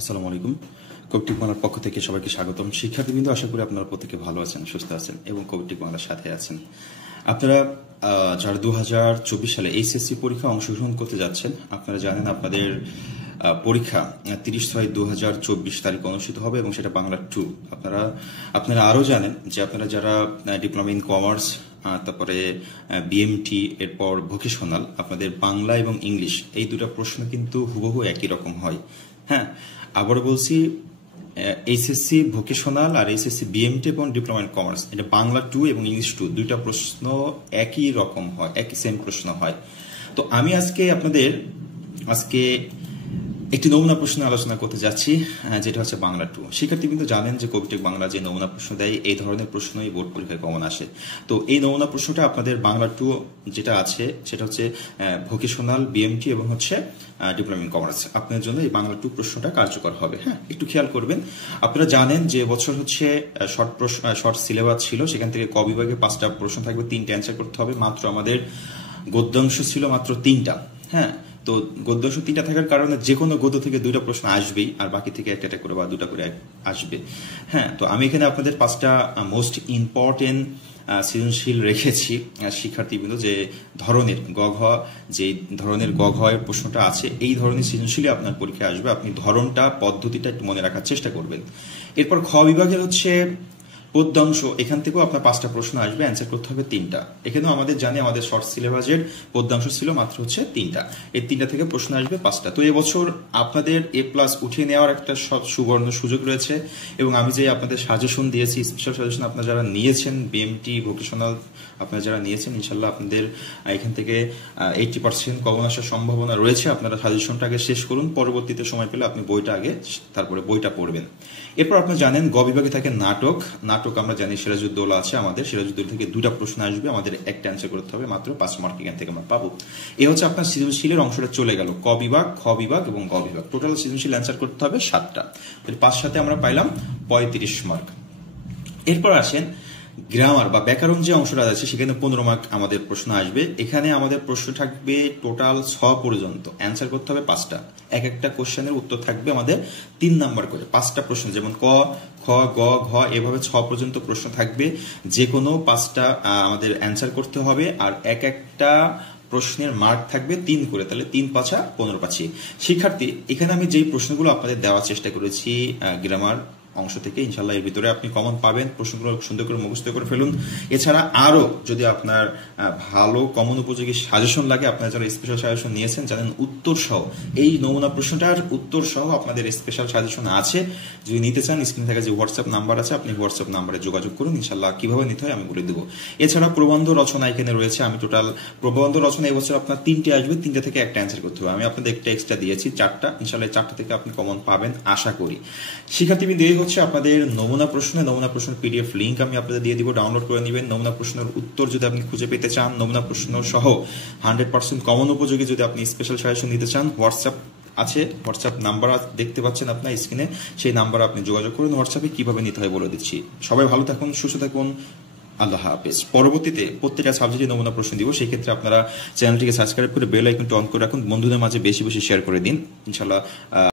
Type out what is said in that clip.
আসসালামু আলাইকুম। কবিটিক বাংলার পক্ষ থেকে সবাইকে স্বাগতম। শিক্ষার্থীবৃন্দ, আশা করি আপনারা প্রত্যেকে ভালো আছেন, সুস্থ আছেন এবং কবিটিক বাংলার সাথে আছেন। আপনারা যারা 2024 সালে এইচএসসি পরীক্ষা অংশগ্রহণ করতে যাচ্ছেন, আপনারা জানেন আপনাদের পরীক্ষা 30/6/2024 তারিখ অনুষ্ঠিত হবে এবং সেটা বাংলা 2। আপনারা আরো জানেন যে আপনারা যারা ডিপ্লোমা ইন কমার্স, তারপরে বিএমটি, এরপর ভোকেশনাল, আপনাদের বাংলা এবং ইংলিশ এই দুটো প্রশ্ন কিন্তু হুবহু একই রকম হয়। হ্যাঁ, আবারও বলছি, এইচএসসি ভোকেশনাল আর এইচএসসি বিএমটি এবং ডিপ্লোমা ইন কমার্স, এটা বাংলা 2 এবং ইংলিশ 2 দুইটা প্রশ্ন একই রকম হয়, একই সেম প্রশ্ন হয়। তো আমি আজকে একটি নমুনা প্রশ্ন আলোচনা করতে যাচ্ছি, যেটা হচ্ছে বাংলা 2। শিক্ষার্থীবৃন্দ জানেন যে কবিটেক বাংলা যে নমুনা প্রশ্ন দেয়, এই ধরনের প্রশ্নই বোর্ড পরীক্ষায় কমন আসে। তো এই নমুনা প্রশ্নটা আপনাদের বাংলা 2 যেটা আছে সেটা হচ্ছে ভোকেশনাল, বিএমটি এবং হচ্ছে ডিপ্লোমা ইন কমার্স, আপনার জন্য এই বাংলা 2 প্রশ্নটা কার্যকর হবে। হ্যাঁ, একটু খেয়াল করবেন। আপনারা জানেন যে বছর হচ্ছে শর্ট সিলেবাস ছিল, সেখান থেকে ক বিভাগে 5টা প্রশ্ন থাকবে, 3টা অ্যান্সার করতে হবে। মাত্র আমাদের গদ্যাংশ ছিল মাত্র 3টা। হ্যাঁ, তো গদ্যাংশ 3টা থাকার কারণে যে কোনো গদ্য থেকে 2টা প্রশ্ন আসবেই, আর বাকি থেকে একটা করে বা 2টা করে আসবে। হ্যাঁ, তো আমি এখানে আপনাদের 5টা মোস্ট ইম্পর্টেন্ট সৃজনশীল রেখেছি শিক্ষার্থীবৃন্দ, যে ধরনের গ ঘ এর প্রশ্নটা আছে, এই ধরনের সৃজনশীলই আপনার পরীক্ষায় আসবে। আপনি ধরনটা, পদ্ধতিটা একটু মনে রাখার চেষ্টা করবেন। এরপর খ বিভাগের হচ্ছে পদ্যাংশ, এখান থেকেও আপনার 5টা প্রশ্ন আসবে, অ্যান্সার করতে হবে 3টা। এখানেও আমাদের শর্ট সিলেবাসের পদ্যাংশ ছিল মাত্র হচ্ছে 3টা। এই 3টা থেকে প্রশ্ন আসবে 5টা। তো এবছর আপনাদের A+ উঠিয়ে নেওয়ার একটা সুবর্ণ সুযোগ রয়েছে, এবং আমি যে আপনাদের সাজেশন দিয়েছি, স্পেশাল সাজেশন আপনারা যারা নিয়েছেন, বিএমটি, ভোকেশনাল আপনারা যারা নিয়েছেন, ইনশাল্লাহ আপনাদের এখান থেকে 80% কমন আসার সম্ভাবনা রয়েছে। আপনারা সাজেশনটা আগে শেষ করুন, পরবর্তীতে সময় পেলে আপনি বইটা আগে, তারপরে বইটা পড়বেন। এরপর আপনারা জানেন গ বিভাগে থাকে নাটক। আমরা জানি সিরাজউদ্দৌলা আছে, আমাদের সিরাজউদ্দৌলা থেকে 2টা প্রশ্ন আসবে, আমাদের একটা অ্যান্সার করতে হবে, মাত্র 5 মার্ক এখান থেকে আমরা পাবো। এই হচ্ছে আপনার সৃজনশীলের অংশটা চলে গেল। ক বিভাগ, খ বিভাগ এবং গ বিভাগ, টোটাল সৃজনশীল অ্যান্সার করতে হবে 7টা। 5 সাথে আমরা পাইলাম 35 মার্ক। এরপর আসেন গ্রামার বা ব্যাকরণ যে অংশটা আছে, সেখানে 15 মার্ক আমাদের প্রশ্ন আসবে। এখানে আমাদের প্রশ্ন থাকবে টোটাল 6 পর্যন্ত, অ্যান্সার করতে হবে 5টা। এক একটা কোশ্চেনের উত্তর থাকবে আমাদের 3 নাম্বার করে, 5টা প্রশ্ন, যেমন ক, খ, গ, ঘ, এভাবে 6 পর্যন্ত প্রশ্ন থাকবে। যে কোনো 5টা আমাদের অ্যান্সার করতে হবে, আর এক একটা প্রশ্নের মার্ক থাকবে 3 করে, তাহলে 3 5 15 পাচ্ছি। শিক্ষার্থী, এখানে আমি যেই প্রশ্নগুলো আপনাদের দেওয়ার চেষ্টা করেছি গ্রামার অংশ থেকে, ইনশাল্লাহ এর ভিতরে আপনি কমন পাবেন। প্রশ্নগুলো সুন্দর করে মুখস্থ করে ফেলুন। এছাড়া আরো যদি আপনার ভালো কমন উপযোগী সাজেশন লাগে, আপনারা যারা স্পেশাল সাজেশন নিয়েছেন জানেন, উত্তর সহ এই নমুনা প্রশ্নটার উত্তর সহ আপনাদের স্পেশাল সাজেশন আছে। যদি নিতে চান, স্ক্রিনে থাকা যে হোয়াটসঅ্যাপ নাম্বার আছে, আপনি হোয়াটসঅ্যাপ নাম্বারে যোগাযোগ করুন, ইনশাল্লাহ কিভাবে নিতে হয় আমি বলে দেবো। এছাড়া প্রবন্ধ রচনা এখানে রয়েছে। আমি টোটাল প্রবন্ধ রচনা এবছর আপনার 3টে আসবে, 3টা থেকে একটা অ্যান্সার করতে হবে। আমি আপনাদের একটা এক্সট্রা দিয়েছি 4টা, ইনশাল্লাহ 4টা থেকে আপনি কমন পাবেন আশা করি। শিক্ষার্থীবৃন্দ, এই হচ্ছে আপনাদের নমুনা প্রশ্নের পিডিএফ লিংক আমি আপনাদের দিয়ে দিব, ডাউনলোড করে নেবেন। নমুনা প্রশ্নের উত্তর যদি আপনি খুঁজে পেতে চান, নমুনা প্রশ্ন সহ 100% কমন উপযোগী যদি আপনি স্পেশাল সাজেশন নিতে চান, হোয়াটসঅ্যাপ আছে, হোয়াটসঅ্যাপ নাম্বার দেখতে পাচ্ছেন আপনার স্ক্রিনে, সেই নাম্বার আপনি যোগাযোগ করুন। হোয়াটসঅ্যাপে কিভাবে নিতে হয় বলে দিচ্ছি। সবাই ভালো থাকুন, সুস্থ থাকুন, আল্লাহ হাফেজ। পরবর্তীতে প্রত্যেকটা সাবজেক্টে নমুনা প্রশ্ন দিব, সেই ক্ষেত্রে আপনারা চ্যানেলটিকে সাবস্ক্রাইব করে বেল আইকনটি অন করে রাখুন, বন্ধুদের মাঝে বেশি বেশি শেয়ার করে দিন, ইনশাল্লাহ।